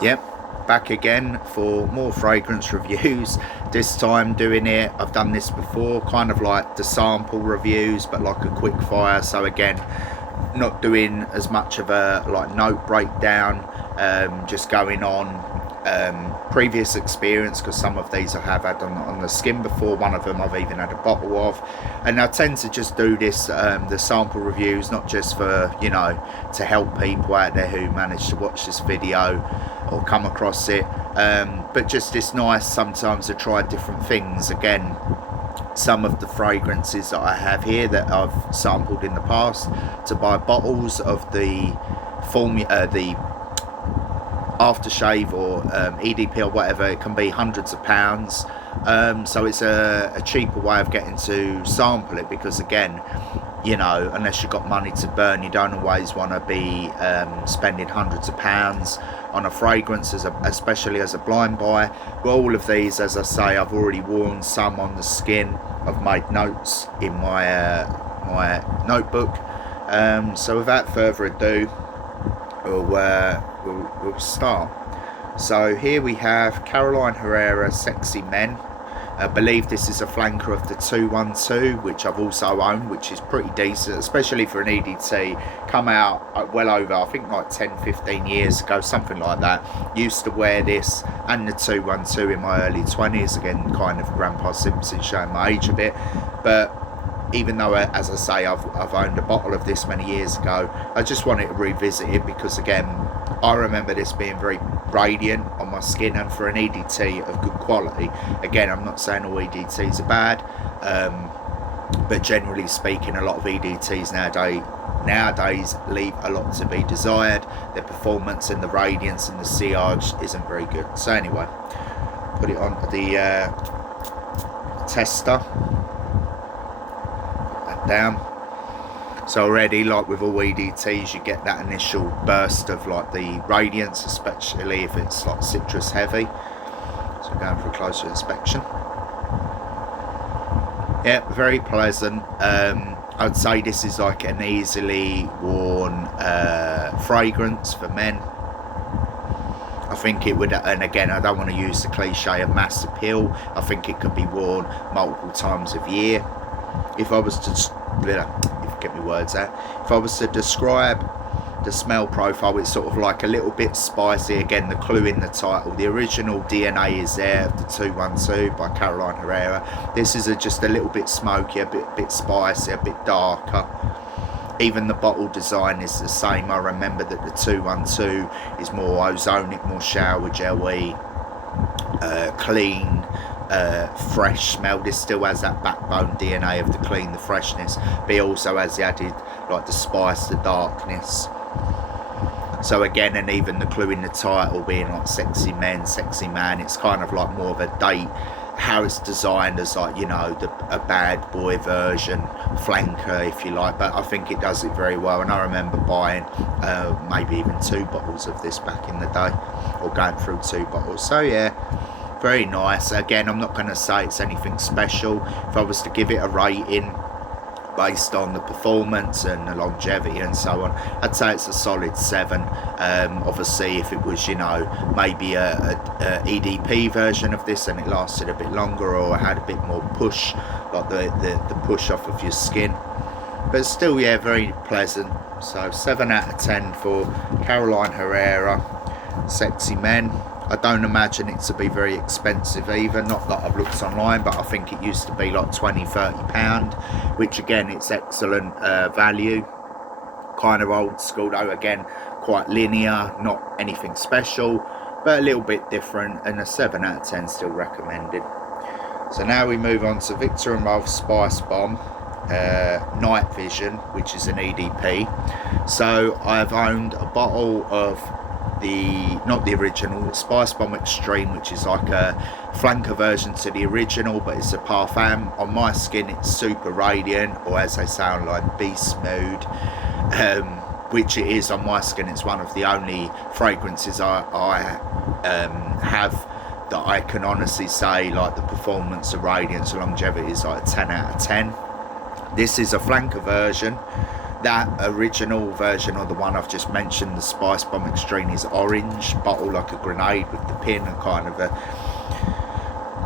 Yep, back again for more fragrance reviews. This time doing it, I've done this before, kind of like the sample reviews, but like a quick fire. So again, not doing as much of a like note breakdown, just going on previous experience, because some of these I have had on the skin before. One of them I've even had a bottle of, and I tend to just do this the sample reviews, not just for, you know, to help people out there who manage to watch this video or come across it, but just it's nice sometimes to try different things. Again, some of the fragrances that I have here that I've sampled in the past, to buy bottles of the the aftershave or EDP or whatever, it can be hundreds of pounds. So it's a cheaper way of getting to sample it, because again, you know, unless you've got money to burn, you don't always want to be spending hundreds of pounds on a fragrance, especially as a blind buy. But all of these, as I say, I've already worn some on the skin. I've made notes in my my notebook. So without further ado, we'll start. So here we have Caroline Herrera Sexy Men. I believe this is a flanker of the 212, which I've also owned, which is pretty decent, especially for an EDT. Come out well over, I think, like 10-15 years ago, something like that. Used to wear this and the 212 in my early 20s. Again, kind of Grandpa Simpson, showing my age a bit. But even though, as I say, I've owned a bottle of this many years ago, I just wanted to revisit it, because again, I remember this being very radiant on my skin, and for an EDT of good quality. Again, I'm not saying all EDTs are bad, but generally speaking, a lot of EDTs nowadays leave a lot to be desired. Their performance and the radiance and the sillage isn't very good. So anyway, put it on the tester. Down. So already, like with all EDTs, you get that initial burst of like the radiance, especially if it's like citrus heavy. So going for a closer inspection. Yeah, very pleasant. I'd say this is like an easily worn fragrance for men. I think it would, and again, I don't want to use the cliche of mass appeal. I think it could be worn multiple times of year. If I was to, get me words out, if I was to describe the smell profile, it's sort of like a little bit spicy. Again, the clue in the title, the original DNA is there of the 212 by Caroline Herrera. This is just a little bit smoky, a bit spicy, a bit darker. Even the bottle design is the same. I remember that the 212 is more ozonic, more shower jelly, clean, fresh smell. This still has that backbone DNA of the clean, the freshness, but it also has the added like the spice, the darkness. So again, and even the clue in the title being like sexy men, sexy man, it's kind of like more of a date, how it's designed as like, you know, a bad boy version, flanker if you like. But I think it does it very well, and I remember buying maybe even 2 bottles of this back in the day, or going through 2 bottles. So yeah, very nice. Again, I'm not going to say it's anything special. If I was to give it a rating based on the performance and the longevity and so on, I'd say it's a solid 7. Obviously, if it was, you know, maybe a EDP version of this and it lasted a bit longer, or had a bit more push, like the push off of your skin, but still, yeah, very pleasant. So 7 out of 10 for Caroline Herrera Sexy Men. I don't imagine it to be very expensive either, not that I've looked online, but I think it used to be like £20-30, which again, it's excellent value. Kind of old school though, again, quite linear, not anything special, but a little bit different, and a 7 out of 10 still recommended. So now we move on to Victor & Rolf Spice Bomb Night Vision, which is an EDP. So I've owned a bottle of not the original, Spice Bomb Extreme, which is like a flanker version to the original, but it's a parfum. On my skin, it's super radiant, or as they sound like, beast mode, which it is on my skin. It's one of the only fragrances I have that I can honestly say, like, the performance, the radiance, the longevity is like a 10 out of 10. This is a flanker version, That original version, or the one I've just mentioned, the Spice Bomb Extreme, is orange bottle, like a grenade with the pin, and kind of a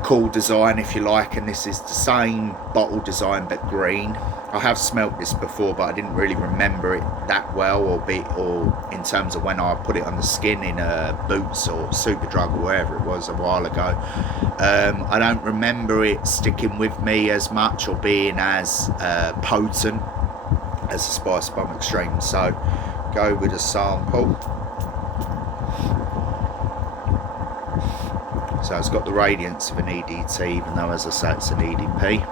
cool design if you like. And this is the same bottle design but green. I have smelt this before, but I didn't really remember it that well, or in terms of when I put it on the skin in Boots or Superdrug or wherever it was a while ago. I don't remember it sticking with me as much or being as potent as the Spice Bomb Extreme. So go with a sample. So it's got the radiance of an EDT, even though, as I say, it's an EDP.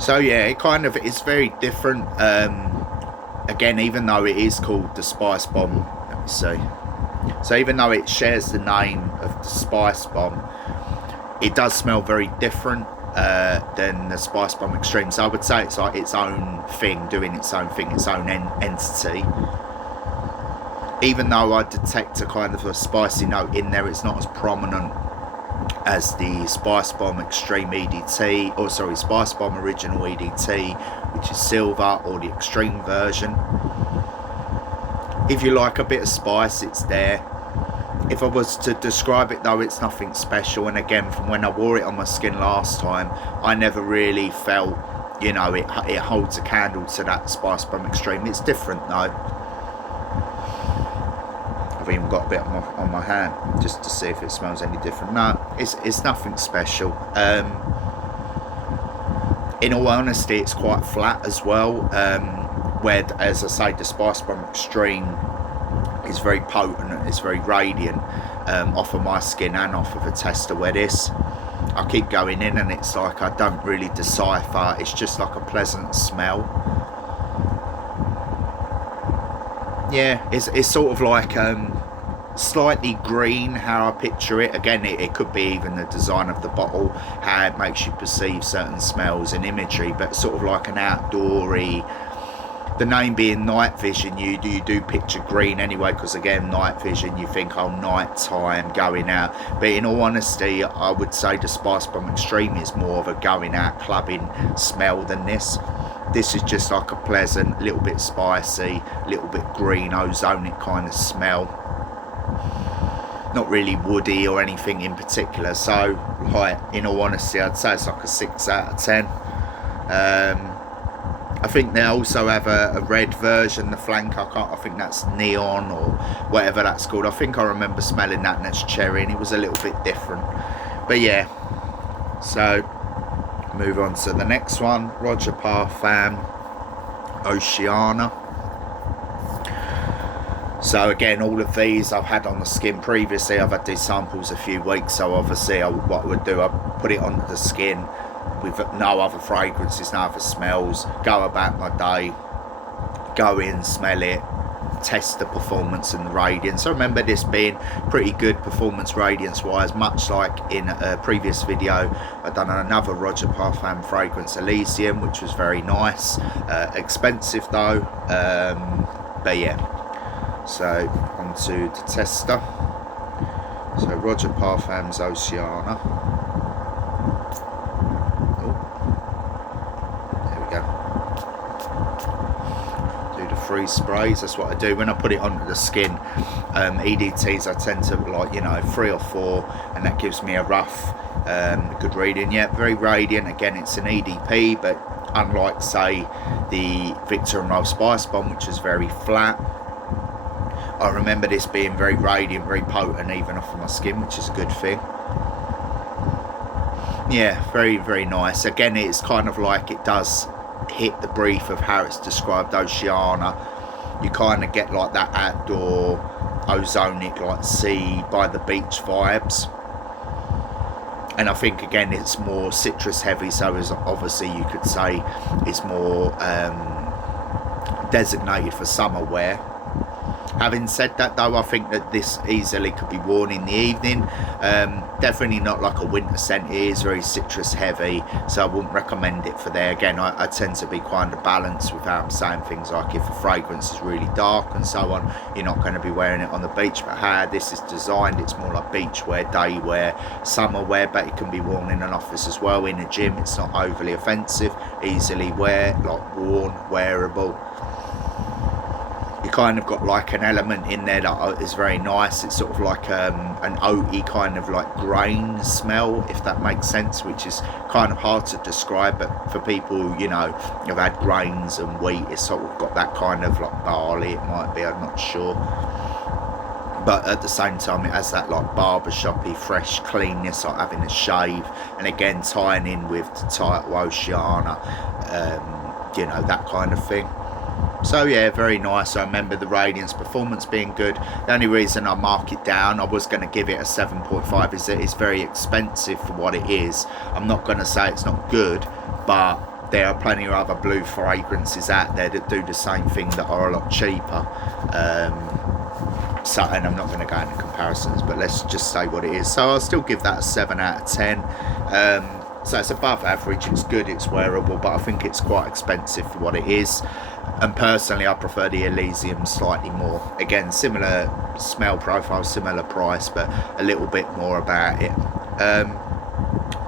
So yeah, it kind of is very different. Again, even though it is called the Spice Bomb, let me see. So even though it shares the name of the Spice Bomb, it does smell very different than the Spice Bomb Extreme. So I would say it's like its own thing, doing its own thing, its own entity. Even though I detect a kind of a spicy note in there, it's not as prominent as the Spice Bomb Extreme EDT, or sorry, Spice Bomb Original EDT, which is silver, or the extreme version. If you like a bit of spice, it's there. If I was to describe it though, it's nothing special. And again, from when I wore it on my skin last time, I never really felt, you know, it holds a candle to that Spice Bomb Extreme. It's different though. I've even got a bit on my hand just to see if it smells any different. No, it's nothing special. In all honesty, it's quite flat as well. Where, as I say, the Spice Bomb Extreme is very potent, it's very radiant off of my skin and off of a tester, where this, I keep going in and it's like I don't really decipher. It's just like a pleasant smell. Yeah, it's sort of like slightly green, how I picture it. Again, it could be even the design of the bottle, how it makes you perceive certain smells and imagery, but sort of like an outdoory, the name being night vision, you do picture green anyway, because again, night vision, you think, oh, night time, going out. But in all honesty, I would say the Spice Bomb Extreme is more of a going out clubbing smell than this. This is just like a pleasant, little bit spicy, little bit green, ozonic kind of smell. Not really woody or anything in particular. So, like, in all honesty, I'd say it's like a 6 out of 10. I think they also have a red version, the flank. I think that's neon or whatever that's called. I think I remember smelling that, and that's cherry, and it was a little bit different. But yeah, so move on to the next one, Rossa Parfum Oceana. So again, all of these I've had on the skin previously. I've had these samples a few weeks, so obviously what I would do, I put it onto the skin with no other fragrances, no other smells, go about my day, go in, smell it, test the performance and the radiance. I remember this being pretty good performance radiance wise, much like in a previous video I've done another Rossa Parfum fragrance, Elysium, which was very nice. Expensive though, but yeah. So onto the tester. So Rossa Parfum's Oceana. Free sprays, that's what I do when I put it onto the skin. EDTs I tend to like, you know, 3 or 4, and that gives me a rough good reading. Yeah, very radiant. Again, it's an EDP, but unlike say the Victor and Rolf Spice Bomb, which is very flat, I remember this being very radiant, very potent even off of my skin, which is a good thing. Yeah, very, very nice. Again, it's kind of like it does hit the brief of how it's described, Oceana. You kind of get like that outdoor, ozonic, like sea by the beach vibes. And I think again it's more citrus heavy, so as obviously you could say it's more designated for summer wear. Having said that though, I think that this easily could be worn in the evening. Definitely not like a winter scent. It is very citrus heavy, so I wouldn't recommend it for there. Again, I tend to be kind of balanced with how I'm saying things, like if a fragrance is really dark and so on, you're not going to be wearing it on the beach. But how this is designed, it's more like beach wear, day wear, summer wear, but it can be worn in an office as well, in a gym. It's not overly offensive, easily worn, wearable. You kind of got like an element in there that is very nice. It's sort of like an oaty kind of like grain smell, if that makes sense, which is kind of hard to describe, but for people who, you know, have had grains and wheat, it's sort of got that kind of like barley, it might be, I'm not sure. But at the same time, it has that like barbershoppy, fresh cleanness, like having a shave, and again tying in with the title Oceana, you know, that kind of thing. So yeah, very nice. I remember the radiance performance being good. The only reason I mark it down, I was going to give it a 7.5, is that it's very expensive for what it is. I'm not going to say it's not good, but there are plenty of other blue fragrances out there that do the same thing that are a lot cheaper. So, and I'm not going to go into comparisons, but let's just say what it is. So I'll still give that a 7 out of 10. So it's above average, it's good, it's wearable, but I think it's quite expensive for what it is. And personally, I prefer the Elysium slightly more. Again, similar smell profile, similar price, but a little bit more about it.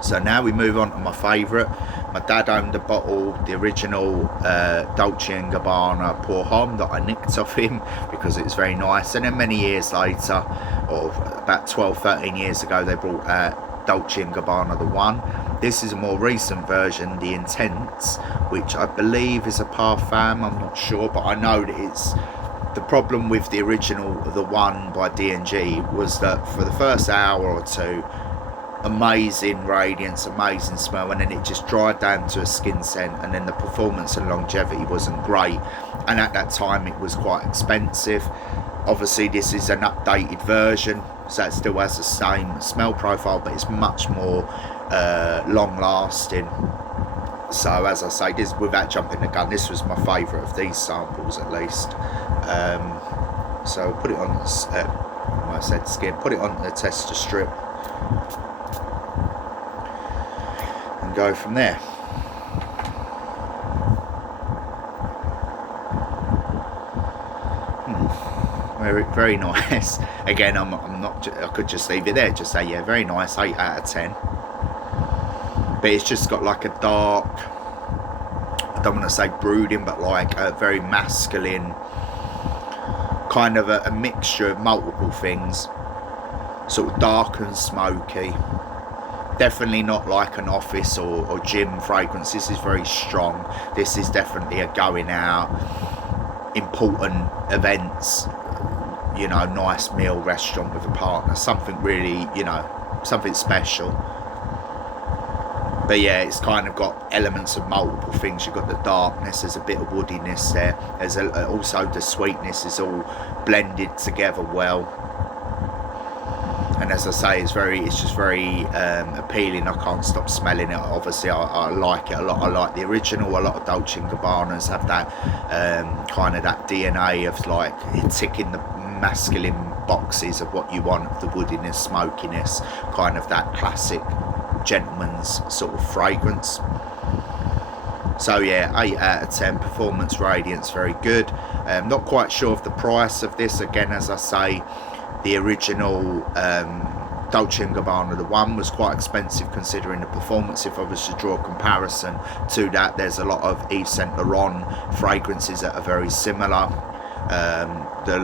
So now we move on to my favourite. My dad owned a bottle, the original Dolce & Gabbana Pour Homme that I nicked off him because it was very nice. And then many years later, or about 12, 13 years ago, they brought Dolce & Gabbana the One. This is a more recent version, the Intense, which I believe is a parfum, I'm not sure, but I know that it's... The problem with the original, the One by D&G, was that for the first hour or two, amazing radiance, amazing smell, and then it just dried down to a skin scent, and then the performance and longevity wasn't great, and at that time it was quite expensive. Obviously this is an updated version, so it still has the same smell profile, but it's much more long lasting. So as I say, this, without jumping the gun, this was my favourite of these samples at least. So put it on I said skin, put it on the tester strip and go from there. Very, very nice. Again, I'm not, I could just leave it there, just say yeah, very nice, 8 out of 10. But it's just got like a dark, I don't want to say brooding, but like a very masculine kind of a mixture of multiple things, sort of dark and smoky. Definitely not like an office or gym fragrance. This is very strong. This is definitely a going out, important events, you know, nice meal, restaurant with a partner, something really, you know, something special. But yeah, it's kind of got elements of multiple things. You've got the darkness, there's a bit of woodiness there, there's also the sweetness is all blended together well. And as I say, it's just very appealing. I can't stop smelling it. Obviously I like it a lot. I like the original. A lot of Dolce & Gabbanas have that kind of that DNA of like ticking the masculine boxes of what you want, the woodiness, smokiness, kind of that classic gentleman's sort of fragrance. So yeah, 8 out of 10. Performance, radiance, very good. Not quite sure of the price of this. Again, as I say, the original Dolce & Gabbana, the One, was quite expensive considering the performance. If I was to draw a comparison to that, there's a lot of Yves Saint Laurent fragrances that are very similar. The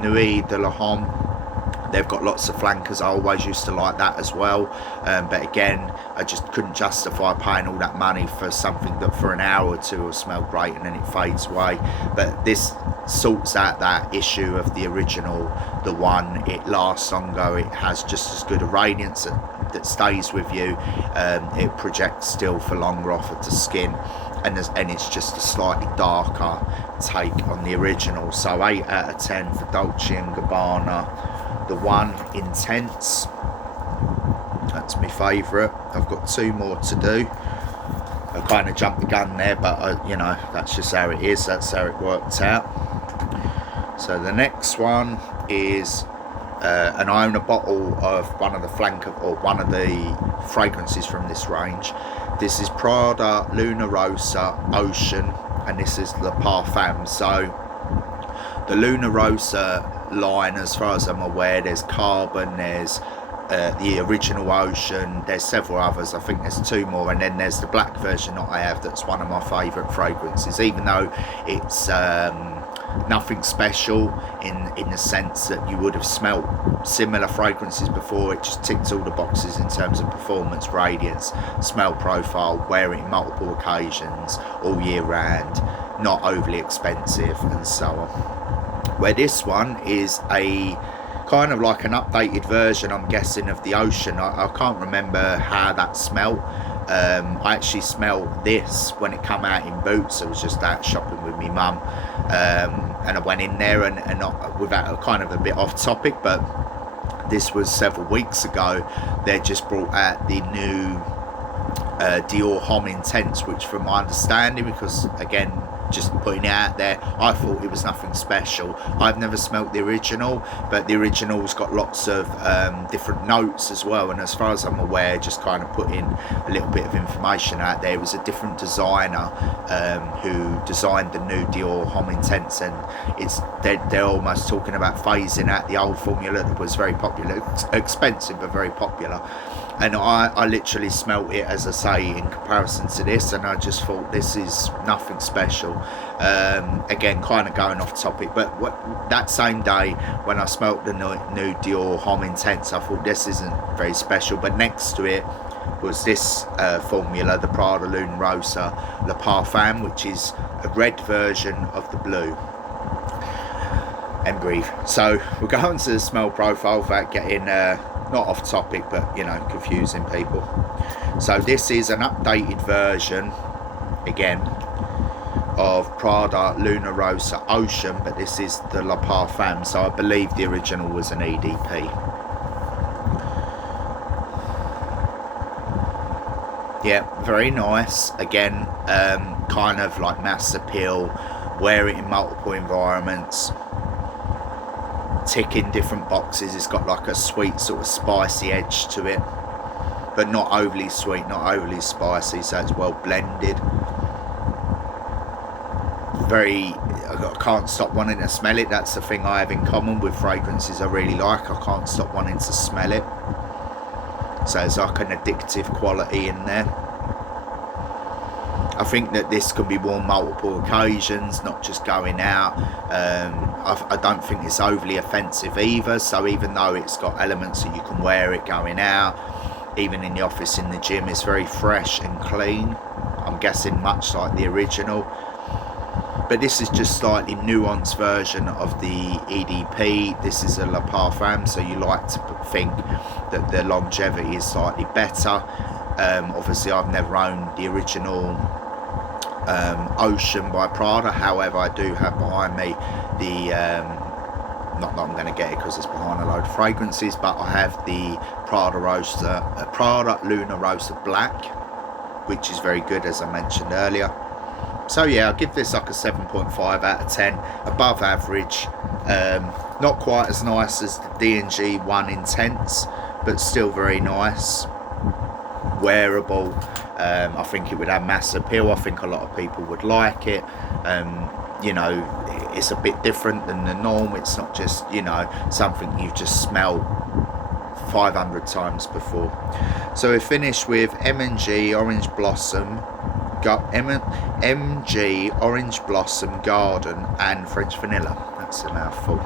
Nuit de la Homme, they've got lots of flankers. I always used to like that as well, but again, I just couldn't justify paying all that money for something that for an hour or two will smell great and then it fades away. But this sorts out that issue of the original, the One. It lasts longer, it has just as good a radiance that stays with you, it projects still for longer off of the skin, and it's just a slightly darker take on the original. So 8 out of 10 for Dolce & Gabbana, the One Intense. That's my favourite. I've got 2 more to do. I kind of jumped the gun there, but you know, that's just how it is, that's how it worked out. So the next one is and I own a bottle of one of the fragrances from this range. This is Prada Luna Rossa Ocean, and this is the Parfum. So the Luna Rossa line, as far as I'm aware, there's Carbon, there's the original Ocean, there's several others, I think there's 2 more, and then there's the black version that I have that's one of my favourite fragrances, even though it's nothing special in the sense that you would have smelt similar fragrances before. It just ticks all the boxes in terms of performance, radiance, smell profile, wear it in multiple occasions all year round, not overly expensive, and so on. Where this one is a kind of like an updated version, I'm guessing, of the Ocean. I can't remember how that smelled. I actually smelled this when it came out in Boots. I was just out shopping with my mum, and I went in there, and not without kind of a bit off topic, but this was several weeks ago. They just brought out the new Dior Homme Intense, which, from my understanding, because again, just putting it out there, I thought it was nothing special. I've never smelt the original, but the original's got lots of different notes as well, and as far as I'm aware, just kind of putting a little bit of information out there, it was a different designer who designed the new Dior Homme Intense, and they're almost talking about phasing out the old formula that was very popular. It's expensive but very popular. And I literally smelt it, as I say, in comparison to this, and I just thought this is nothing special. Again, kind of going off topic, but that same day when I smelt the new Dior Homme Intense, I thought this isn't very special. But next to it was this formula, the Prada Luna Rossa Parfum, which is a red version of the blue. And breathe. So we'll go on to the smell profile without getting not off topic, but you know, confusing people. So this is an updated version again of Prada Luna Rossa Ocean, but this is the La Parfum, so I believe the original was an EDP. Yeah, very nice. Again, kind of like mass appeal, wear it in multiple environments, ticking different boxes. It's got like a sweet sort of spicy edge to it, but not overly sweet, not overly spicy, so it's well blended. I can't stop wanting to smell it. That's the thing I have in common with fragrances I really like. I can't stop wanting to smell it, so it's like an addictive quality in there. I think that this can be worn multiple occasions, not just going out. I don't think it's overly offensive either, so even though it's got elements that you can wear it going out, even in the office, in the gym, it's very fresh and clean. I'm guessing much like the original, but this is just slightly nuanced version of the EDP. This is a La Parfum, so you like to think that the longevity is slightly better. Obviously I've never owned the original Ocean by Prada, however I do have behind me the not that I'm going to get it because it's behind a load of fragrances, but I have the Prada Luna Rossa Black, which is very good, as I mentioned earlier. So yeah, I'll give this like a 7.5 out of 10, above average. Not quite as nice as the D&G One Intense, but still very nice, wearable. I think it would have mass appeal. I think a lot of people would like it. You know, it's a bit different than the norm. It's not just, you know, something you've just smelled 500 times before. So we finish with M&G Orange Blossom, MG Orange Blossom Garden and French Vanilla. That's a mouthful.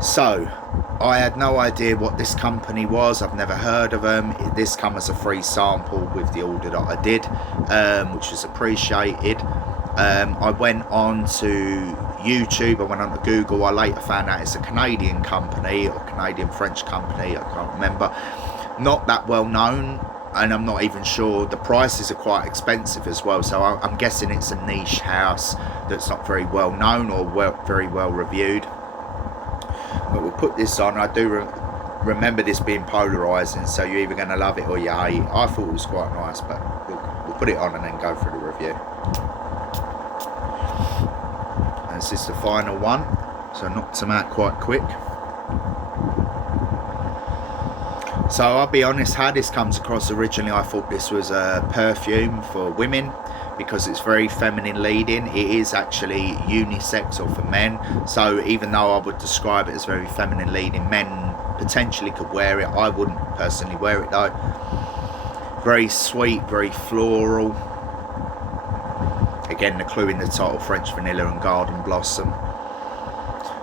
So I had no idea what this company was. I've never heard of them. This came as a free sample with the order that I did, which was appreciated. I went on to YouTube, I went on to Google. I later found out it's a Canadian company, or Canadian French company, I can't remember. Not that well known, and I'm not even sure. The prices are quite expensive as well, so I'm guessing it's a niche house that's not very well known or very well reviewed. But we'll put this on. I do remember this being polarising, so you're either going to love it or you hate it. I thought it was quite nice, but we'll put it on and then go through the review. And This is the final one, so I knocked them out quite quick. So I'll be honest, how this comes across originally, I thought this was a perfume for women because it's very feminine leading. It is actually unisex or for men, so even though I would describe it as very feminine leading, men potentially could wear it. I wouldn't personally wear it though. Very sweet, very floral. Again, the clue in the title, French vanilla and garden blossom.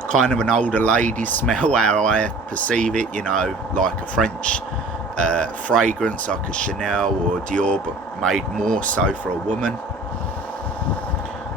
Kind of an older lady smell, how I perceive it, you know, like a French fragrance, like a Chanel or Dior, but made more so for a woman.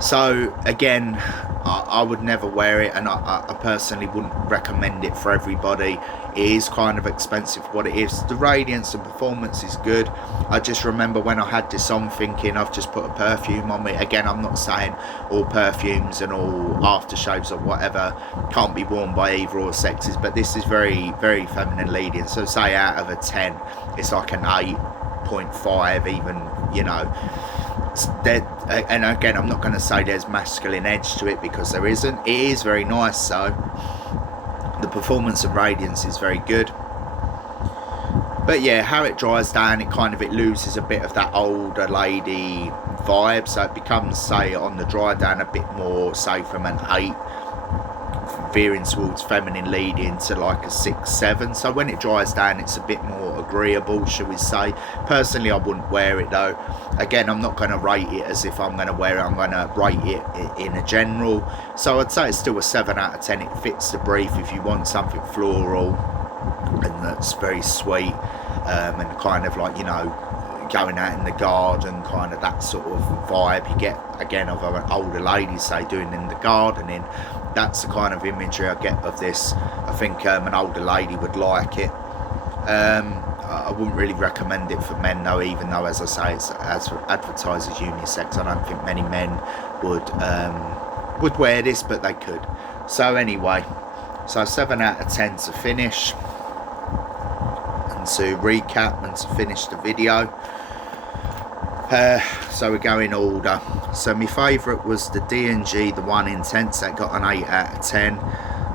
So again, I would never wear it, and I personally wouldn't recommend it for everybody. It is kind of expensive for what it is. The radiance and performance is good. I just remember when I had this on thinking I've just put a perfume on me. Again, I'm not saying all perfumes and all aftershaves or whatever can't be worn by either or sexes, but this is very, very feminine leading. So say out of a 10, it's like an 8.5 even, you know. And again, I'm not going to say there's masculine edge to it, because there isn't. It is very nice though. The performance and radiance is very good. But yeah, how it dries down, it loses a bit of that older lady vibe. So it becomes, say, on the dry down a bit more, say, from an 8, veering towards feminine leading to like a 6, 7. So when it dries down, it's a bit more agreeable, shall we say. Personally, I wouldn't wear it though. Again, I'm not going to rate it as if I'm going to wear it. I'm going to rate it in a general. So I'd say it's still a 7 out of 10. It fits the brief if you want something floral and that's very sweet, and kind of like, you know, going out in the garden, kind of that sort of vibe you get, again, of an older lady, say, doing in the gardening. That's the kind of imagery I get of this. I think an older lady would like it. I wouldn't really recommend it for men though, even though, as I say, it's advertised as unisex. I don't think many men would wear this, but they could. So anyway, so 7 out of 10 to finish. And to recap and to finish the video, so we go in order. So my favourite was the D&G, the One Intense, that got an 8 out of 10.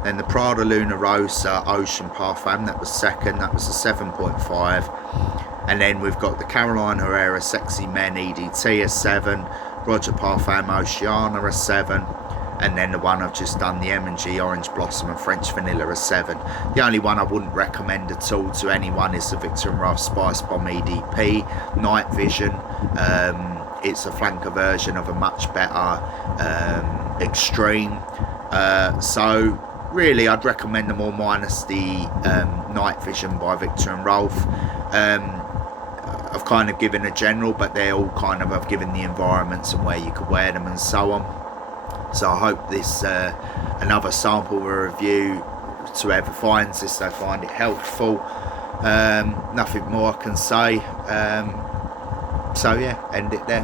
Then the Prada Luna Rossa Parfum, that was second, that was a 7.5. And then we've got the Caroline Herrera Sexy Men EDT, a 7. Roger Parfum Oceana, a 7. And then the one I've just done, the M&G Orange Blossom and French Vanilla, a 7. The only one I wouldn't recommend at all to anyone is the Victor & Rolf Spice Bomb EDP Night Vision. It's a flanker version of a much better Extreme. So really, I'd recommend them all minus the Night Vision by Victor & Rolf. I've kind of given a general, but they all kind of have given the environments and where you could wear them and so on. So I hope this another sample review, to whoever finds this, they find it helpful. Nothing more I can say. So yeah, end it there.